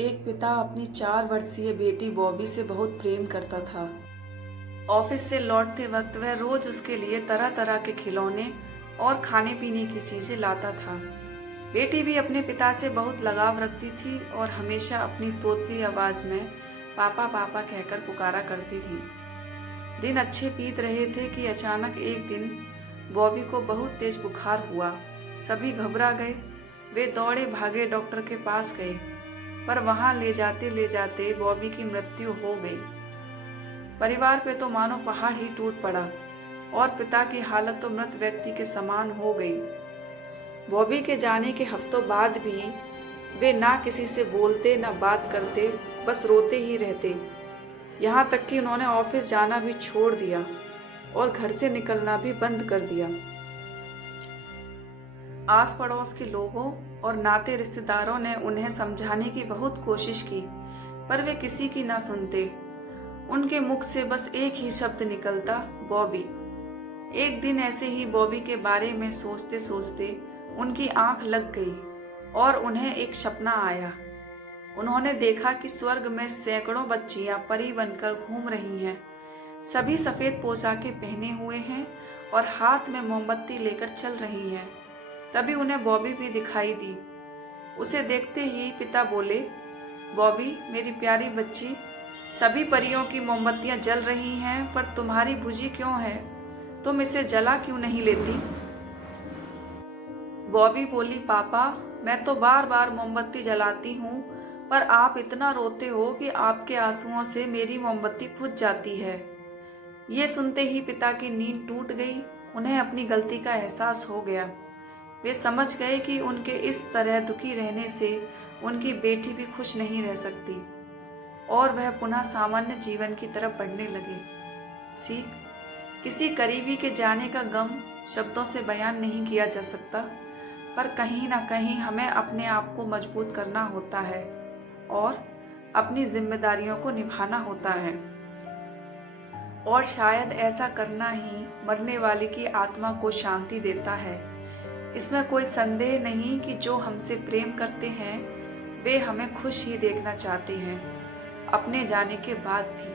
एक पिता अपनी 4 वर्षीय बेटी बॉबी से बहुत प्रेम करता था। ऑफिस से लौटते वक्त वह रोज उसके लिए तरह तरह के खिलौने और खाने पीने की चीजें लाता था। बेटी भी अपने पिता से बहुत लगाव रखती थी और हमेशा अपनी तोतली आवाज में पापा पापा कहकर पुकारा करती थी। दिन अच्छे बीत रहे थे कि अचानक एक दिन बॉबी को बहुत तेज बुखार हुआ। सभी घबरा गए। वे दौड़े भागे डॉक्टर के पास गए, पर वहां ले जाते बॉबी की मृत्यु हो गई। परिवार पे तो मानो पहाड़ ही टूट पड़ा और पिता की हालत तो मृत व्यक्ति के समान हो गई। बॉबी के जाने के हफ्तों बाद भी वे ना किसी से बोलते ना बात करते, बस रोते ही रहते। यहाँ तक कि उन्होंने ऑफिस जाना भी छोड़ दिया और घर से निकलना भी बंद कर दिया। आस पड़ोस के लोगों और नाते रिश्तेदारों ने उन्हें समझाने की बहुत कोशिश की, पर वे किसी की ना सुनते। उनके मुख से बस एक ही शब्द निकलता, बॉबी। एक दिन ऐसे ही बॉबी के बारे में सोचते सोचते उनकी आंख लग गई और उन्हें एक सपना आया। उन्होंने देखा कि स्वर्ग में सैकड़ों बच्चियां परी बनकर घूम रही हैं। सभी सफेद पोशाकें पहने हुए हैं और हाथ में मोमबत्ती लेकर चल रही हैं। तभी उन्हें बॉबी भी दिखाई दी। उसे देखते ही पिता बोले, बॉबी मेरी प्यारी बच्ची, सभी परियों की मोमबत्तियां जल रही हैं, पर तुम्हारी बुझी क्यों है? तुम इसे जला क्यों नहीं लेती? बॉबी बोली, पापा मैं तो बार बार मोमबत्ती जलाती हूँ, पर आप इतना रोते हो कि आपके आंसुओं से मेरी मोमबत्ती बुझ जाती है। ये सुनते ही पिता की नींद टूट गई। उन्हें अपनी गलती का एहसास हो गया। वे समझ गए कि उनके इस तरह दुखी रहने से उनकी बेटी भी खुश नहीं रह सकती और वह पुनः सामान्य जीवन की तरफ बढ़ने लगे। सीख: किसी करीबी के जाने का गम शब्दों से बयान नहीं किया जा सकता, पर कहीं ना कहीं हमें अपने आप को मजबूत करना होता है और अपनी जिम्मेदारियों को निभाना होता है। और शायद ऐसा करना ही मरने वाले की आत्मा को शांति देता है। इसमें कोई संदेह नहीं कि जो हमसे प्रेम करते हैं वे हमें खुश ही देखना चाहते हैं, अपने जाने के बाद भी।